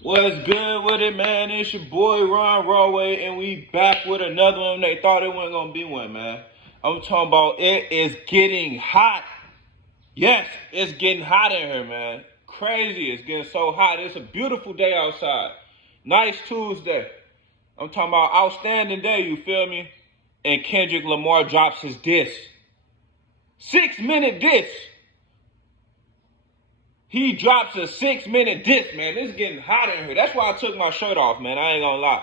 What's good with it, man? It's your boy Ron Rawway, and we back with another one. They thought it wasn't gonna be one, man. I'm talking about it is getting hot. Yes, it's getting hot in here, man. Crazy, it's getting so hot. It's a beautiful day outside. Nice Tuesday. I'm talking about outstanding day, you feel me? And Kendrick Lamar drops his diss. 6-minute diss. He drops a 6-minute diss, man. It's getting hot in here. That's why I took my shirt off, man. I ain't gonna lie.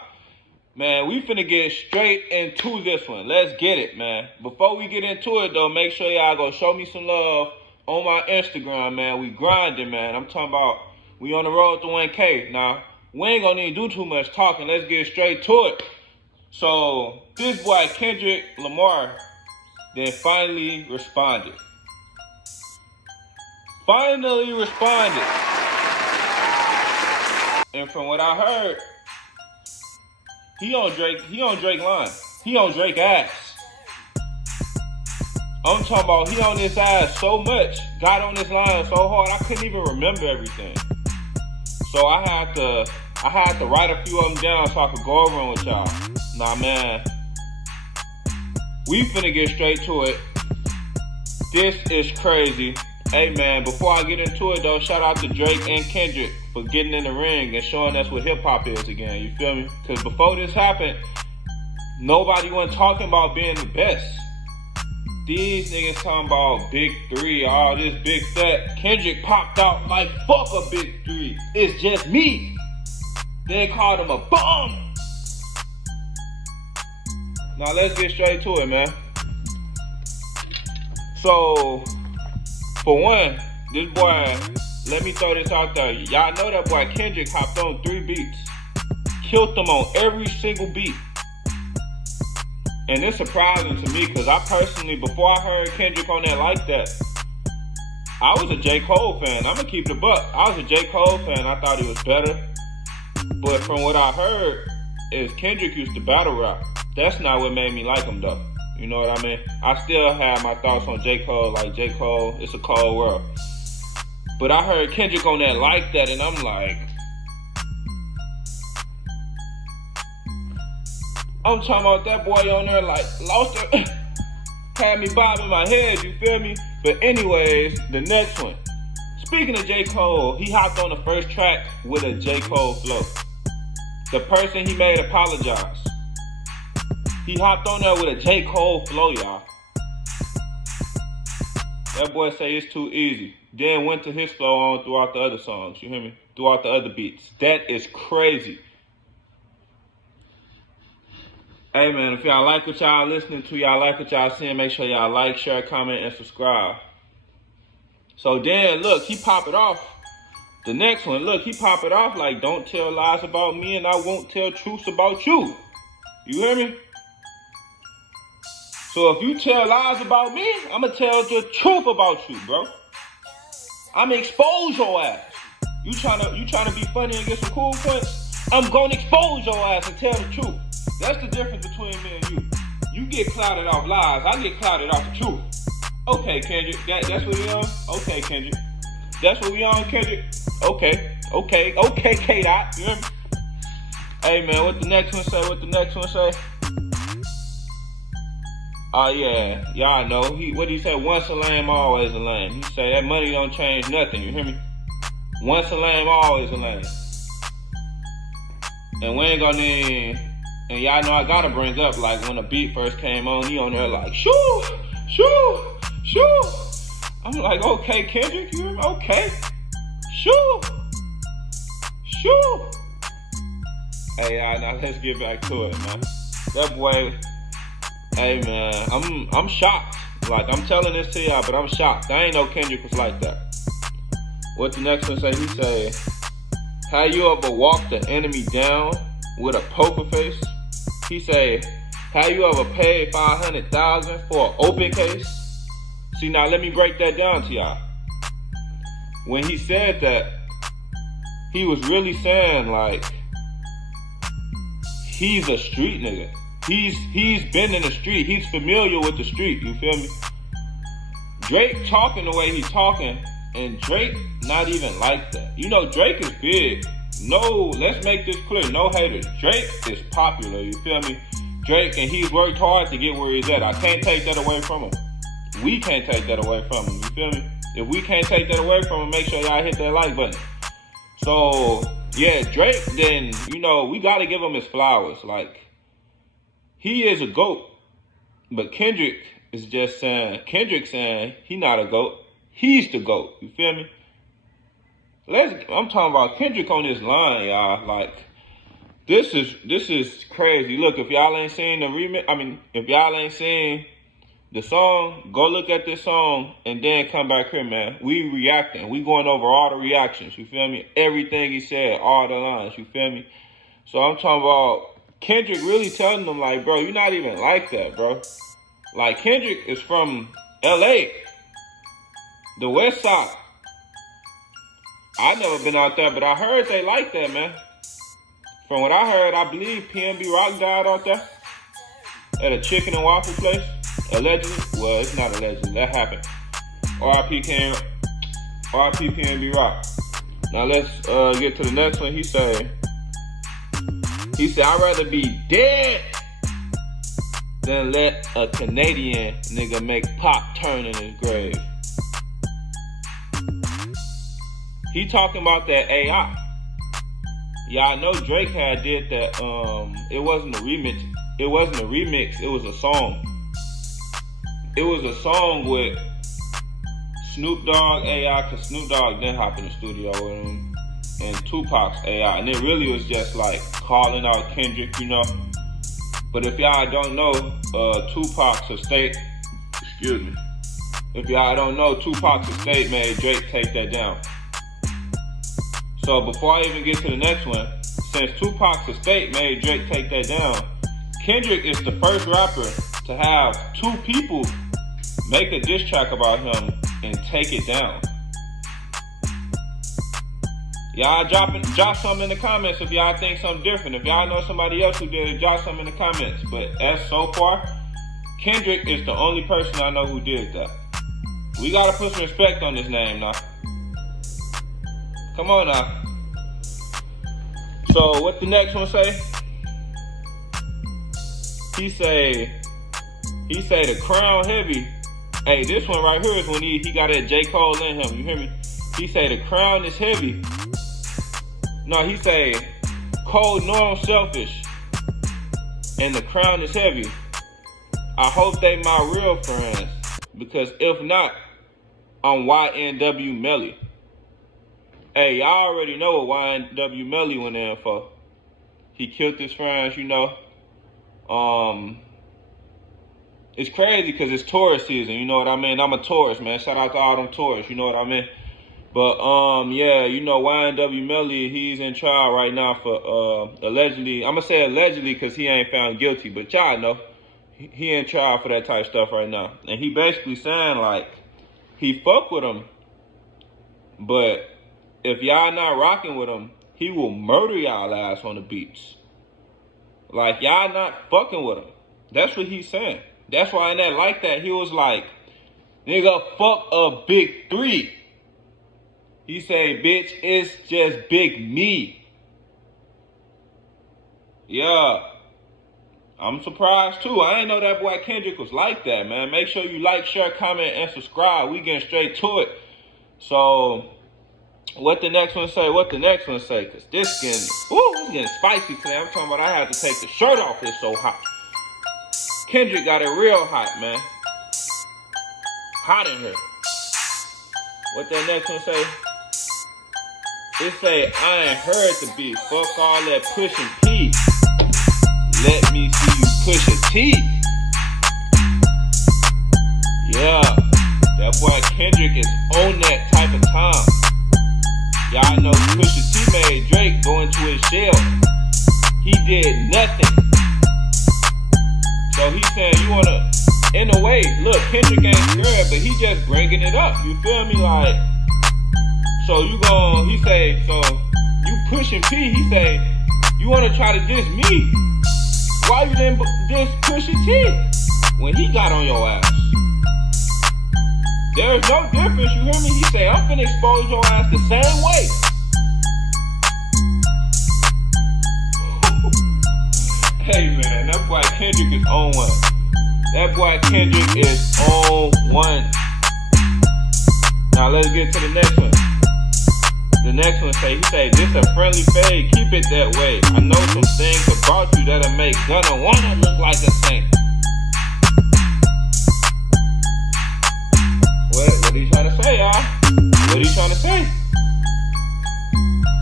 Man, we finna get straight into this one. Let's get it, man. Before we get into it, though, make sure y'all go show me some love on my Instagram, man. We grinding, man. I'm talking about we on the road to 1K. Now, we ain't gonna need to do too much talking. Let's get straight to it. So, this boy, Kendrick Lamar, then finally responded. Finally responded. And from what I heard, he on Drake line. He on Drake ass. I'm talking about he on his ass so much, got on this line so hard I couldn't even remember everything. So I had to write a few of them down so I could go over them with y'all. Nah, man. We finna get straight to it. This is crazy. Hey, man, before I get into it, though, shout out to Drake and Kendrick for getting in the ring and showing us what hip-hop is again, you feel me? Because before this happened, nobody wasn't talking about being the best. These niggas talking about Big 3, all this big set. Kendrick popped out like, fuck a Big 3. It's just me. They called him a bum. Now, let's get straight to it, man. So, for one, this boy, let me throw this out there. Y'all know that boy Kendrick hopped on 3 beats. Killed them on every single beat. And it's surprising to me because I personally, before I heard Kendrick on that like that, I was a J. Cole fan. I'm going to keep it a buck. I was a J. Cole fan. I thought he was better. But from what I heard, is Kendrick used to battle rap. That's not what made me like him, though. You know what I mean? I still have my thoughts on J. Cole. Like, J. Cole, it's a cold world. But I heard Kendrick on that like that, and I'm like, I'm talking about that boy on there, like, lost it. Had me bobbing my head, you feel me? But anyways, the next one. Speaking of J. Cole, he hopped on the first track with a J. Cole flow. The person he made apologize. He hopped on there with a J. Cole flow, y'all. That boy say it's too easy. Then went to his flow on throughout the other songs, you hear me? Throughout the other beats. That is crazy. Hey, man, if y'all like what y'all listening to, y'all like what y'all seeing, make sure y'all like, share, comment, and subscribe. So then, look, he pop it off. The next one, look, he pop it off like, don't tell lies about me and I won't tell truths about you. You hear me? So if you tell lies about me, I'm going to tell the truth about you, bro. I'm going to expose your ass. You trying to be funny and get some cool points? I'm going to expose your ass and tell the truth. That's the difference between me and you. You get clouded off lies. I get clouded off the truth. Okay, Kendrick. That's what we on? Okay, Kendrick. That's what we on, Kendrick? Okay, K-Dot. You hear me? Hey, man, what the next one say? Oh, yeah. Y'all know. What he say? Once a lame, always a lame. He say that money don't change nothing. You hear me? Once a lame, always a lame. And we ain't gonna need... And y'all know I gotta bring up, like, when the beat first came on, he on there like, shoo. I'm like, okay, Kendrick, you hear me? Okay. Shoo. Hey, y'all, now let's get back to it, man. That boy, hey, man, I'm shocked. Like, I'm telling this to y'all, but I'm shocked. I ain't know Kendrick was like that. What the next one say? He say, have you ever walked the enemy down with a poker face? He say, have you ever paid $500,000 for an open case? See, now let me break that down to y'all. When he said that, he was really saying, like, he's a street nigga. He's been in the street. He's familiar with the street, you feel me? Drake talking the way he's talking, and Drake not even like that. You know, Drake is big. No, let's make this clear. No haters. Drake is popular, you feel me? Drake, and he's worked hard to get where he's at. I can't take that away from him. We can't take that away from him, you feel me? If we can't take that away from him, make sure y'all hit that like button. So, yeah, Drake, then, you know, we got to give him his flowers. Like, he is a GOAT. But Kendrick is just saying, Kendrick saying he not a GOAT. He's the GOAT, you feel me? I'm talking about Kendrick on this line, y'all. Like, this is crazy. Look, if y'all ain't seen the remix, if y'all ain't seen the song, go look at this song and then come back here, man. We reacting. We going over all the reactions, you feel me? Everything he said, all the lines, you feel me? So I'm talking about Kendrick really telling them, like, bro, you're not even like that, bro. Like, Kendrick is from LA, the West Side. I never been out there, but I heard they like that, man. From what I heard, I believe PNB Rock died out there at a chicken and waffle place. Allegedly. Well, it's not allegedly. That happened. R.I.P. PNB Rock. Now let's get to the next one. He said, I'd rather be dead than let a Canadian nigga make Pop turn in his grave. He talking about that AI. Y'all know Drake had did that. It wasn't a remix. It wasn't a remix. It was a song. It was a song with Snoop Dogg AI, because Snoop Dogg didn't hop in the studio with him, and Tupac's AI, and it really was just like calling out Kendrick, you know. But if y'all don't know, Tupac's estate, excuse me. If y'all don't know, Tupac's estate made Drake take that down. So before I even get to the next one, since Tupac's estate made Drake take that down, Kendrick is the first rapper to have two people make a diss track about him and take it down. Y'all drop something in the comments if y'all think something different. If y'all know somebody else who did it, drop something in the comments. But as so far, Kendrick is the only person I know who did that. We gotta put some respect on his name now. Come on now. So what the next one say? He say the crown heavy. Hey, this one right here is when he got that J. Cole in him. You hear me? He say the crown is heavy. No, he say Cole know I'm selfish and the crown is heavy. I hope they my real friends, because if not, I'm YNW Melly. Hey, y'all already know what YNW Melly went in for. He killed his friends, you know. It's crazy because it's Taurus season, you know what I mean? I'm a Taurus, man. Shout out to all them Taurus, you know what I mean? But, yeah, you know, YNW Melly, he's in trial right now for, allegedly, I'm going to say allegedly because he ain't found guilty, but y'all know, he in trial for that type of stuff right now. And he basically saying, like, he fuck with him, but if y'all not rocking with him, he will murder y'all ass on the beach. Like, y'all not fucking with him. That's what he's saying. That's why in that like that, he was like, nigga, fuck a big three. He say, bitch, it's just big me. Yeah. I'm surprised too. I ain't know that boy Kendrick was like that, man. Make sure you like, share, comment, and subscribe. We getting straight to it. So, what the next one say? What the next one say? Because this it's getting spicy today. I'm talking about I had to take the shirt off. It's so hot. Kendrick got it real hot, man. Hot in here. What that next one say? It say, I ain't heard the beat. Fuck all that pushing P. Let me see you push a T. Yeah. That boy Kendrick is on that type of time. Y'all know Pusha T made Drake go into his shell. He did nothing. So he's saying you wanna, in a way, look, Kendrick ain't scared, but he just bringing it up. You feel me? Like, so he say, so you pushing P, he say, you wanna try to diss me. Why you didn't diss Pusha T when he got on your ass? There's no difference, you hear me? He say, I'm finna expose your ass the same way. boy Kendrick is on one. That boy Kendrick is on one. Now let's get to the next one. The next one he say, this a friendly fade, keep it that way. I know some things about you that'll make Gunna wanna look like a saint. What he trying to say, y'all? What he trying to say?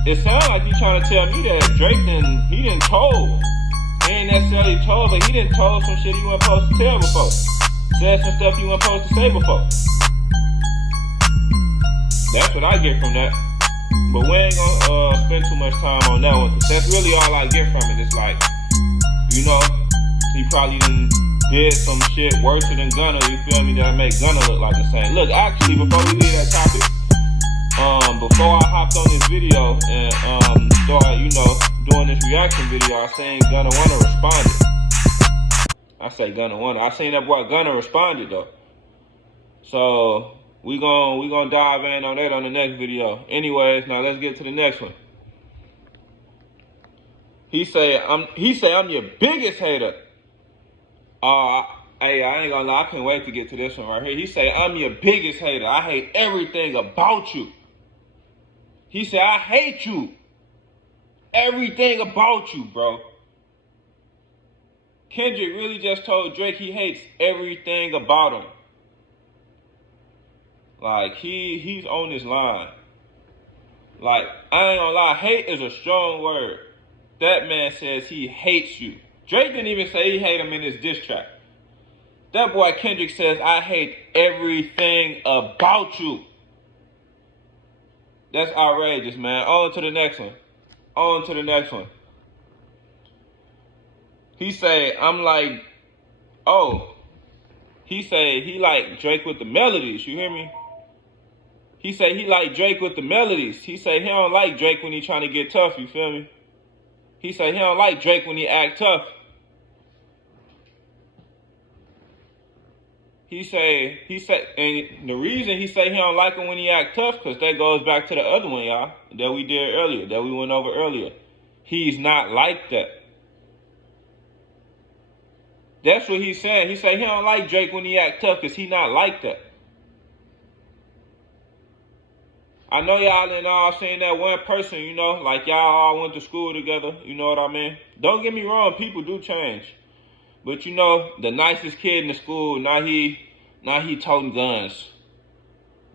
It sounds like you trying to tell me that Drake he didn't told. He ain't necessarily told, but he didn't told some shit he wasn't supposed to tell before. Said some stuff he wasn't supposed to say before. That's what I get from that. But we ain't gonna spend too much time on that one. That's really all I get from it. It's like, you know, he probably did some shit worse than Gunna, you feel me, that'll make Gunna look like a saint. Look, actually, before we leave that topic, before I hopped on this video and started, you know, doing this reaction video, I seen Gunna Wanna responded. I say Gunna Wanna. I seen that boy Gunna responded though. So we gonna dive in on that on the next video. Anyways, now let's get to the next one. He say I'm your biggest hater. Hey, I ain't gonna lie, I can't wait to get to this one right here. He say, I'm your biggest hater. I hate everything about you. He said, I hate you. Everything about you, bro. Kendrick really just told Drake he hates everything about him. Like, he's on this line. Like, I ain't gonna lie, hate is a strong word. That man says he hates you. Drake didn't even say he hate him in his diss track. That boy Kendrick says, I hate everything about you. That's outrageous, man. On to the next one. On to the next one. He say, I'm like, oh. He say he like Drake with the melodies, you hear me? He say he like Drake with the melodies. He say he don't like Drake when he trying to get tough, you feel me? He say he don't like Drake when he act tough. He say, and the reason he say he don't like him when he act tough, because that goes back to the other one, y'all, that we did earlier, that we went over earlier. He's not like that. That's what he's saying. He say he don't like Drake when he act tough, because he not like that. I know y'all ain't all seen that one person, you know, like y'all all went to school together, you know what I mean? Don't get me wrong, people do change. But you know, the nicest kid in the school, now he toting guns.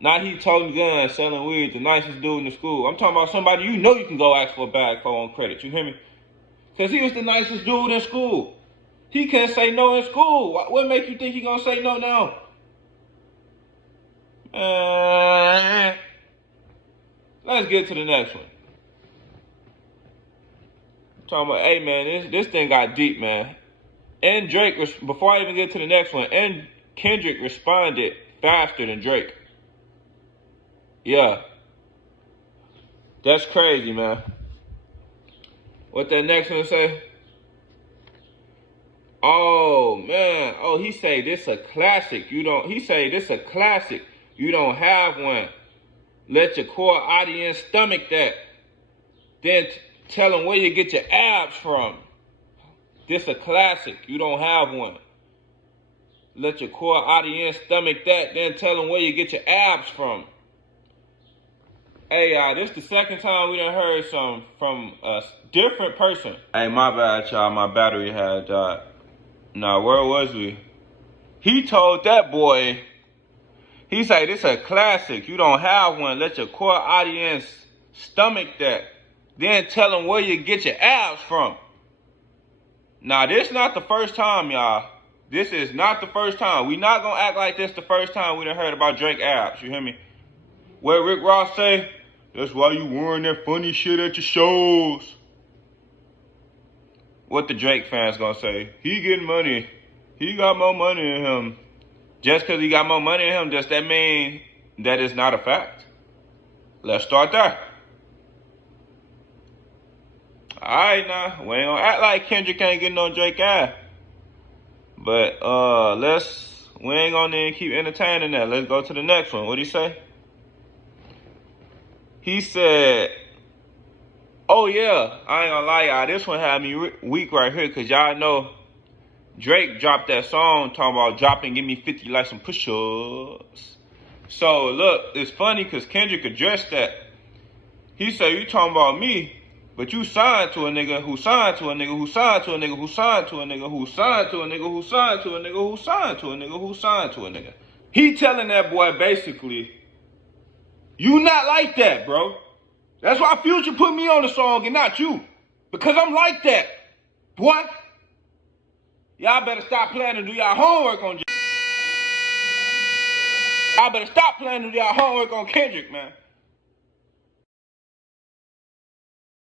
Now he toting guns, selling weed, the nicest dude in the school. I'm talking about somebody you know you can go ask for a bag for on credit, you hear me? Because he was the nicest dude in school. He can't say no in school. What make you think he gonna say no now? Let's get to the next one. Talking about, hey man, this thing got deep, man. And Drake, before I even get to the next one, and Kendrick responded faster than Drake. Yeah. That's crazy, man. What that next one say? Oh, man. Oh, he say this a classic. He say this a classic. You don't have one. Let your core audience stomach that. Then tell them where you get your abs from. This a classic. You don't have one. Let your core audience stomach that. Then tell them where you get your abs from. Hey, this the second time we done heard some from a different person. Hey, my bad, y'all. My battery had died. Now, where was we? He told that boy, he said, this a classic. You don't have one. Let your core audience stomach that. Then tell them where you get your abs from. Now, this not the first time, y'all. This is not the first time. We not going to act like this the first time we done heard about Drake abs. You hear me? Where Rick Ross say, that's why you wearing that funny shit at your shows. What the Drake fans going to say? He getting money. He got more money in him. Just because he got more money in him, does that mean that is not a fact? Let's start there. Alright now, we ain't gonna act like Kendrick ain't getting on Drake ass. But we ain't gonna keep entertaining that. Let's go to the next one. What'd he say? He said, oh yeah, I ain't gonna lie y'all, this one had me weak right here, cause y'all know Drake dropped that song talking about drop and give me 50 like some push-ups. So look, it's funny because Kendrick addressed that. He said, you talking about me, but you signed to a nigga who signed to a nigga who signed to a nigga who signed to a nigga who signed to a nigga who signed to a nigga who signed to a nigga who signed to a nigga. He telling that boy basically, you not like that, bro. That's why Future put me on the song and not you. Because I'm like that. Boy. Y'all better stop playing and do y'all homework on Y'all better stop playing and do y'all homework on Kendrick, man.